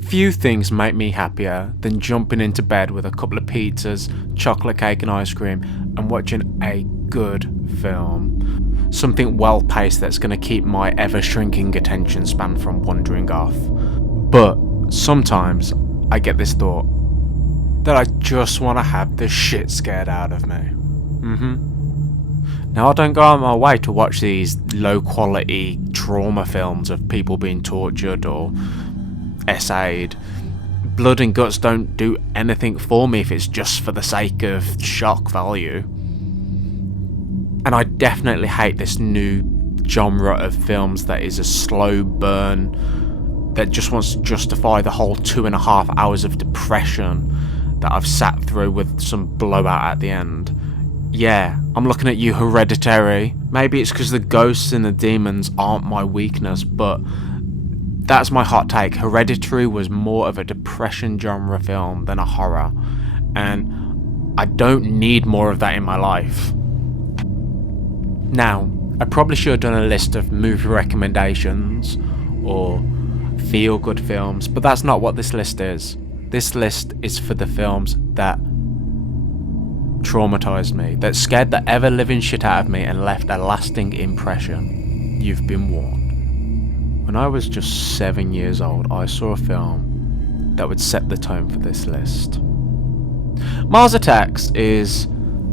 Few things make me happier than jumping into bed with a couple of pizzas, chocolate cake and ice cream and watching a good film. Something well paced that's going to keep my ever shrinking attention span from wandering off. But sometimes I get this thought that I just want to have the shit scared out of me. Now, I don't go out of my way to watch these low quality trauma films of people being tortured or essayed. Blood and guts don't do anything for me if it's just for the sake of shock value. And I definitely hate this new genre of films that is a slow burn that just wants to justify the whole 2.5 hours of depression that I've sat through with some blowout at the end. Yeah, I'm looking at you, Hereditary. Maybe it's because the ghosts and the demons aren't my weakness, but that's my hot take. Hereditary was more of a depression genre film than a horror, and I don't need more of that in my life. Now, I probably should have done a list of movie recommendations or feel-good films, but that's not what this list is. This list is for the films that traumatized me, that scared the ever-living shit out of me and left a lasting impression. You've been warned. When I was just 7 years old, I saw a film that would set the tone for this list. Mars Attacks is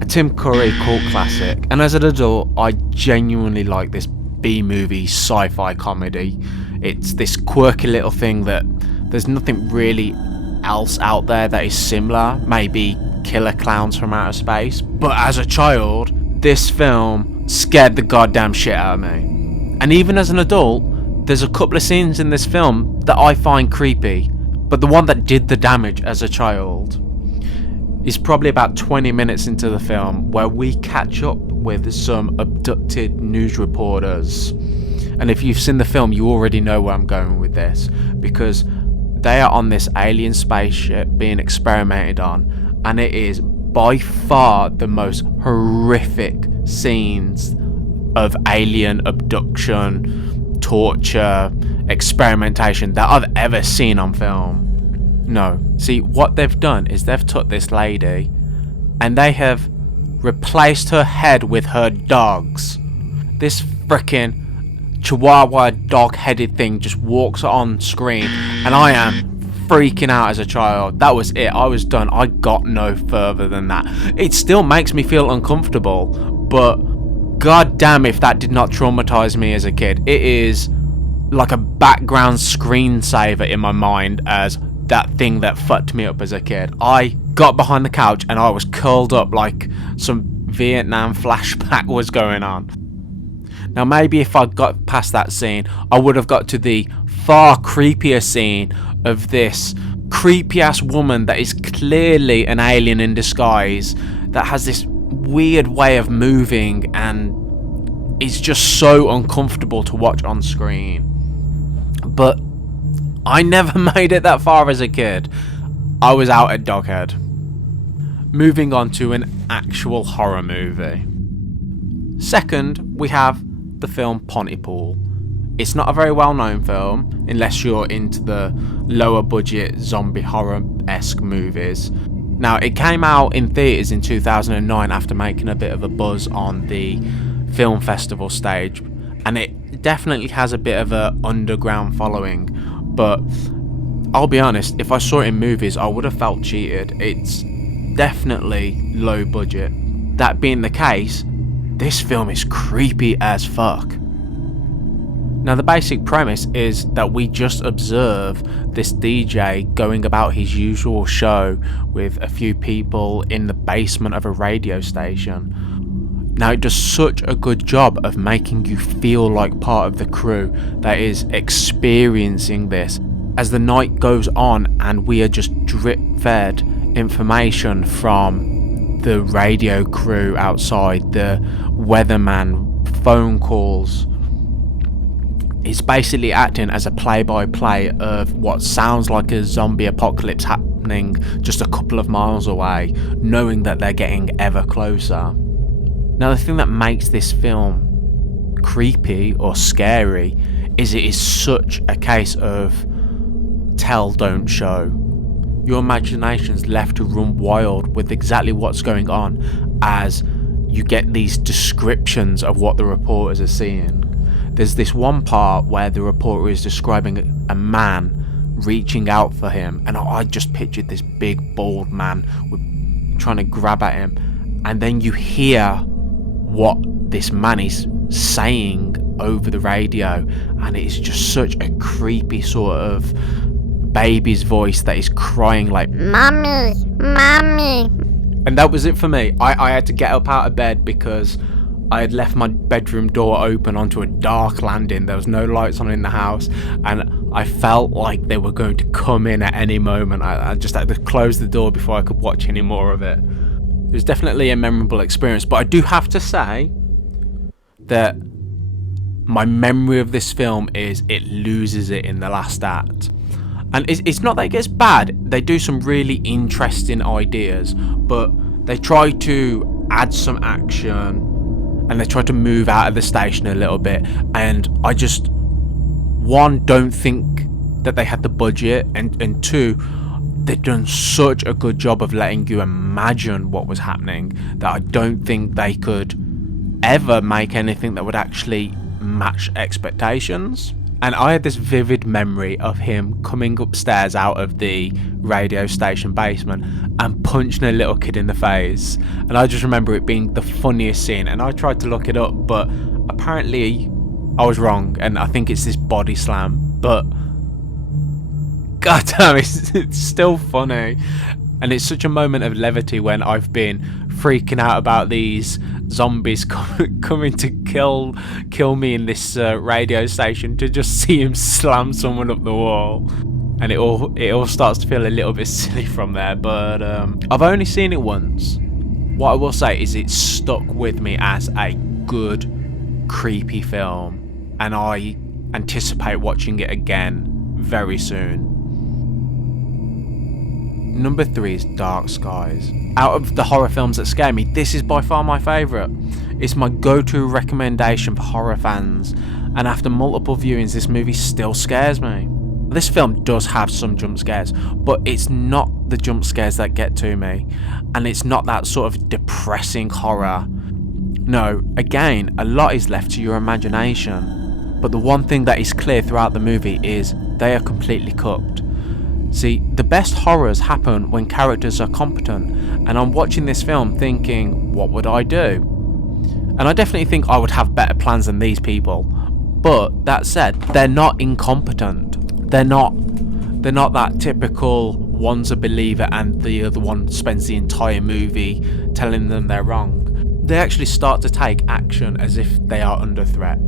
a Tim Curry cult classic, and as an adult, I genuinely like this B-movie sci-fi comedy. It's this quirky little thing that there's nothing really else out there that is similar, maybe killer clowns from outer space, but as a child, this film scared the goddamn shit out of me. And even as an adult, there's a couple of scenes in this film that I find creepy, but the one that did the damage as a child is probably about 20 minutes into the film, where we catch up with some abducted news reporters. And if you've seen the film, you already know where I'm going with this, because they are on this alien spaceship being experimented on, and it is by far the most horrific scenes of alien abduction, torture, experimentation that I've ever seen on film. No, see, what they've done is they've took this lady and they have replaced her head with her dogs. This frickin' Chihuahua dog-headed thing just walks on screen, and I am freaking out as a child. That was it. I was done. I got no further than that. It still makes me feel uncomfortable, but god damn if that did not traumatize me as a kid. It is like a background screensaver in my mind as that thing that fucked me up as a kid. I got behind the couch and I was curled up like some Vietnam flashback was going on. Now, maybe if I got past that scene, I would have got to the far creepier scene of this creepy ass woman that is clearly an alien in disguise, that has this weird way of moving and is just so uncomfortable to watch on screen. But I never made it that far as a kid. I was out at Doghead. Moving on to an actual horror movie. Second, we have the film Pontypool. It's not a very well known film unless you're into the lower budget zombie horror-esque movies. Now, it came out in theatres in 2009 after making a bit of a buzz on the film festival stage, and it definitely has a bit of an underground following, but I'll be honest, if I saw it in movies I would have felt cheated. It's definitely low budget. That being the case, this film is creepy as fuck. Now, the basic premise is that we just observe this DJ going about his usual show with a few people in the basement of a radio station. Now, it does such a good job of making you feel like part of the crew that is experiencing this as the night goes on, and we are just drip fed information from the radio crew outside, the weatherman, phone calls. It's basically acting as a play-by-play of what sounds like a zombie apocalypse happening just a couple of miles away, knowing that they're getting ever closer. Now, the thing that makes this film creepy or scary is it is such a case of tell, don't show. Your imagination's left to run wild with exactly what's going on as you get these descriptions of what the reporters are seeing. There's this one part where the reporter is describing a man reaching out for him, and I just pictured this big bald man trying to grab at him, and then you hear what this man is saying over the radio, and it's just such a creepy sort of baby's voice that is crying like, "Mommy, mommy." And that was it for me. I had to get up out of bed because I had left my bedroom door open onto a dark landing. There was no lights on in the house, and I felt like they were going to come in at any moment. I just had to close the door before I could watch any more of it. It was definitely a memorable experience, but I do have to say that my memory of this film is it loses it in the last act. And it's not that it gets bad. They do some really interesting ideas, but they try to add some action and they try to move out of the station a little bit. And I just, one, don't think that they had the budget, and two, they've done such a good job of letting you imagine what was happening that I don't think they could ever make anything that would actually match expectations. And I had this vivid memory of him coming upstairs out of the radio station basement and punching a little kid in the face. And I just remember it being the funniest scene. And I tried to look it up, but apparently I was wrong. And I think it's this body slam. But goddamn, it's still funny. And it's such a moment of levity when I've been freaking out about these zombies coming to kill me in this radio station, to just see him slam someone up the wall. And it all starts to feel a little bit silly from there. But I've only seen it once. What I will say is it stuck with me as a good, creepy film. And I anticipate watching it again very soon. Number 3 is Dark Skies. Out of the horror films that scare me, this is by far my favourite. It's my go-to recommendation for horror fans, and after multiple viewings, this movie still scares me. This film does have some jump scares, but it's not the jump scares that get to me, and it's not that sort of depressing horror. No, again, a lot is left to your imagination, but the one thing that is clear throughout the movie is they are completely cooked. See, the best horrors happen when characters are competent, and I'm watching this film thinking, what would I do? And I definitely think I would have better plans than these people. But that said, they're not incompetent. They're not that typical one's a believer and the other one spends the entire movie telling them they're wrong. They actually start to take action as if they are under threat.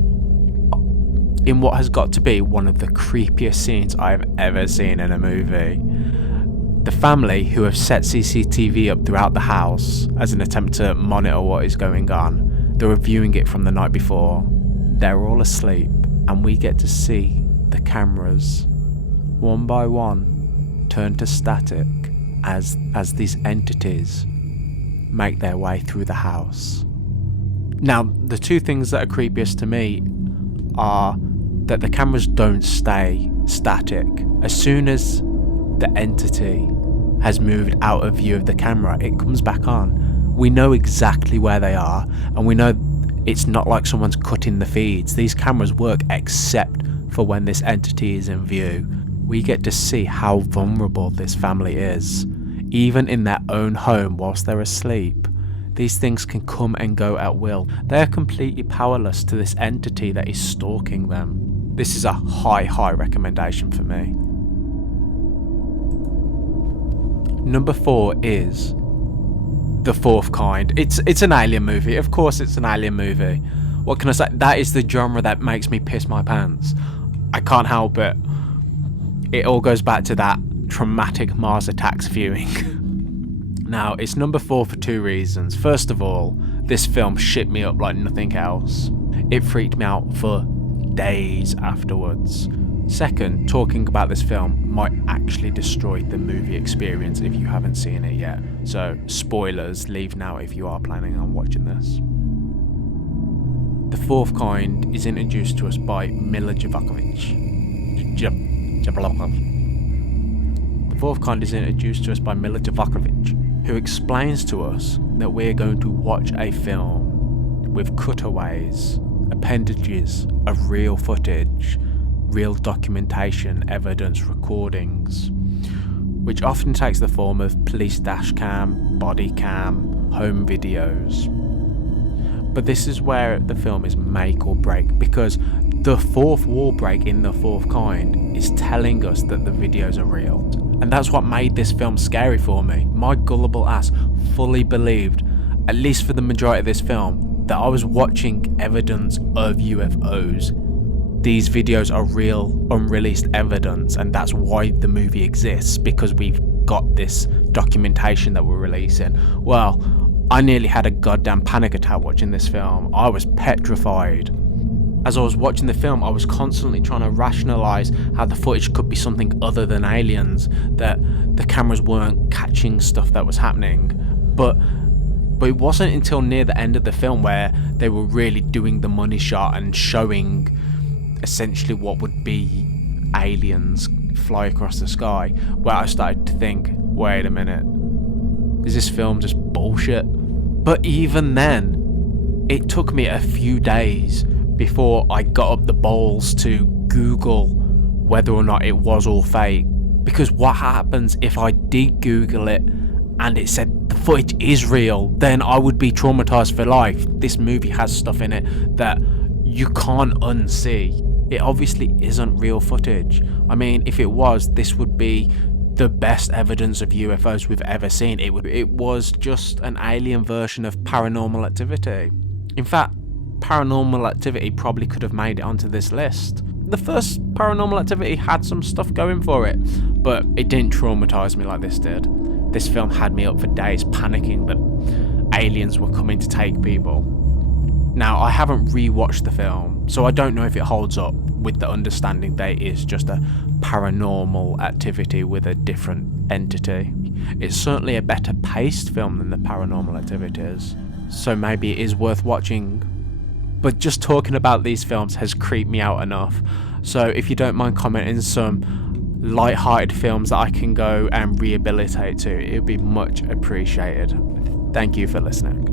In what has got to be one of the creepiest scenes I've ever seen in a movie. The family, who have set CCTV up throughout the house as an attempt to monitor what is going on, they're reviewing it from the night before. They're all asleep, and we get to see the cameras, one by one, turn to static as these entities make their way through the house. Now, the two things that are creepiest to me are that the cameras don't stay static. As soon as the entity has moved out of view of the camera, it comes back on. We know exactly where they are, and we know it's not like someone's cutting the feeds. These cameras work except for when this entity is in view. We get to see how vulnerable this family is. Even in their own home whilst they're asleep, these things can come and go at will. They are completely powerless to this entity that is stalking them. This is a high recommendation for me. Number 4 is The Fourth Kind. It's an alien movie. Of course it's an alien movie. What can I say? That is the genre that makes me piss my pants. I can't help it. It all goes back to that traumatic Mars Attacks viewing. Now, it's number 4 for 2 reasons. First of all, this film shit me up like nothing else. It freaked me out for days afterwards. Second, talking about this film might actually destroy the movie experience if you haven't seen it yet. So, spoilers, leave now if you are planning on watching this. The Fourth Kind is introduced to us by Milla Jovovich. fourth kind is introduced to us by Mila Jovovich, who explains to us that we're going to watch a film with cutaways, appendages of real footage, real documentation, evidence, recordings, which often takes the form of police dash cam, body cam, home videos. But this is where the film is make or break, because the fourth wall break in The Fourth Kind is telling us that the videos are real. And that's what made this film scary for me. My gullible ass fully believed, at least for the majority of this film, that I was watching evidence of UFOs. These videos are real, unreleased evidence, and that's why the movie exists, because we've got this documentation that we're releasing. Well, I nearly had a goddamn panic attack watching this film. I was petrified. As I was watching the film, I was constantly trying to rationalise how the footage could be something other than aliens, that the cameras weren't catching stuff that was happening. But it wasn't until near the end of the film where they were really doing the money shot and showing essentially what would be aliens fly across the sky, where I started to think, wait a minute, is this film just bullshit? But even then, it took me a few days before I got up the balls to Google whether or not it was all fake. Because what happens if I did Google it and it said the footage is real? Then I would be traumatized for life. This movie has stuff in it that you can't unsee. It obviously isn't real footage. I mean, if it was, this would be the best evidence of UFOs we've ever seen. It was just an alien version of Paranormal Activity. In fact, Paranormal Activity probably could have made it onto this list. The first Paranormal Activity had some stuff going for it, but it didn't traumatize me like this did. This film had me up for days panicking that aliens were coming to take people. Now, I haven't rewatched the film, so I don't know if it holds up with the understanding that it is just a paranormal activity with a different entity. It's certainly a better paced film than the Paranormal Activities, so maybe it is worth watching. But just talking about these films has creeped me out enough, so if you don't mind commenting some light-hearted films that I can go and rehabilitate to, it would be much appreciated. Thank you for listening.